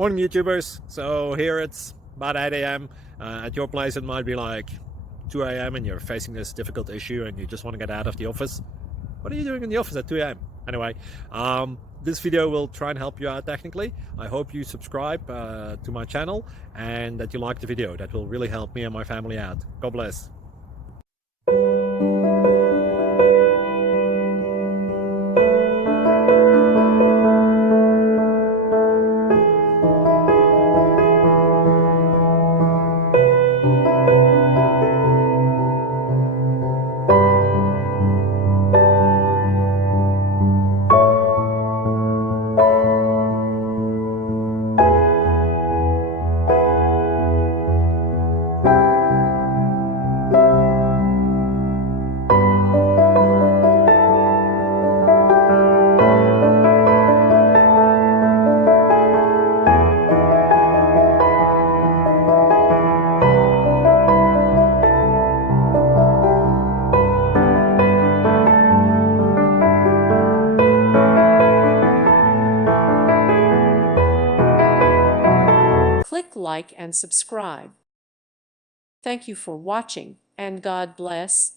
Morning YouTubers. So here it's about 8 a.m. At your place it might be like 2 a.m. and you're facing this difficult issue and you just want to get out of the office. What are you doing in the office at 2 a.m.? Anyway, this video will try and help you out technically. I hope you subscribe to my channel and that you like the video. That will really help me and my family out. God bless. Click like and subscribe. Thank you for watching, and God bless.